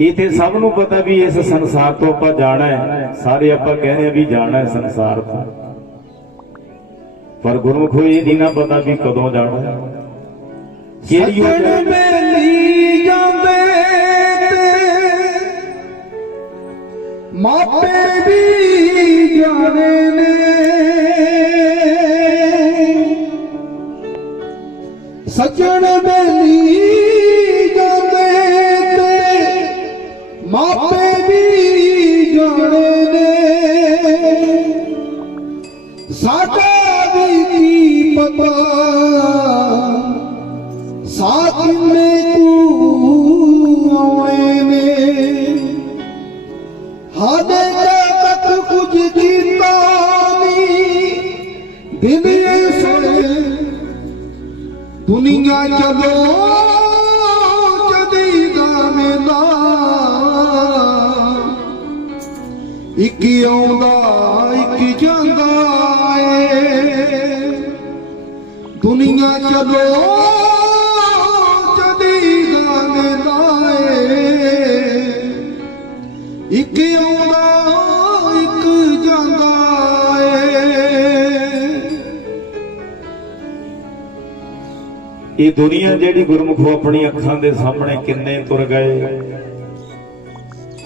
ਇਥੇ ਸਭ ਨੂੰ ਪਤਾ ਵੀ ਇਸ ਸੰਸਾਰ ਤੋਂ ਆਪਾਂ ਜਾਣਾ ਹੈ। ਸਾਰੇ ਆਪਾਂ ਕਹਿੰਦੇ ਆ ਵੀ ਜਾਣਾ ਹੈ ਸੰਸਾਰ ਤੋਂ। ਪਰ ਗੁਰਮੁਖ ਇਹ ਨਹੀਂ ਨਾ ਪਤਾ ਵੀ ਕਦੋਂ ਜਾਣਾ ਹੈ। ਕਿਹੜੀ ਜਗ੍ਹਾ- ਮੇਲੀ ਜਾਂਦੇ ਤੇ ਮਾਪੇ ਵੀ ਜਾਣੇ ਨੇ। ਸੱਜਣ ਮੇਲੀ ਤੇ ਵੀ ਜਾਣੇ ਨੇ। ਸਾਡਾ ਵੀ ਕੀ ਪਤਾ, ਸਾਥ ਨੇ ਤੂੰ ਆਉਣੇ ਨੇ। ਹਾਦੇ ਤੱਕ ਕੁਝ ਕੀਤਾ ਨਹੀਂ। ਦਿਨ ਇਹ ਦੁਨੀਆ ਚਲੋ ਇੱਕ ਆਉਂਦਾ, ਇੱਕ ਜਾਂਦਾ ਏ। ਦੁਨੀਆ ਚਲੋ ਜਦੀ ਦਾ ਏ। ਇੱਕ ਆਉਂਦਾ, ਇੱਕ ਜਾਂਦਾ ਏ। ਇਹ ਦੁਨੀਆ ਜਿਹੜੀ ਗੁਰਮੁਖੋ ਆਪਣੀ ਅੱਖਾਂ ਦੇ ਸਾਹਮਣੇ ਕਿੰਨੇ ਤੁਰ ਗਏ,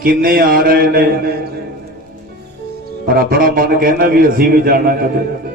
ਕਿੰਨੇ ਆ ਰਹੇ ਨੇ ਪਰ ਆਪਣਾ ਮਨ ਕਹਿੰਦਾ ਵੀ ਅਸੀਂ ਵੀ ਜਾਣਾ ਕਦੇ।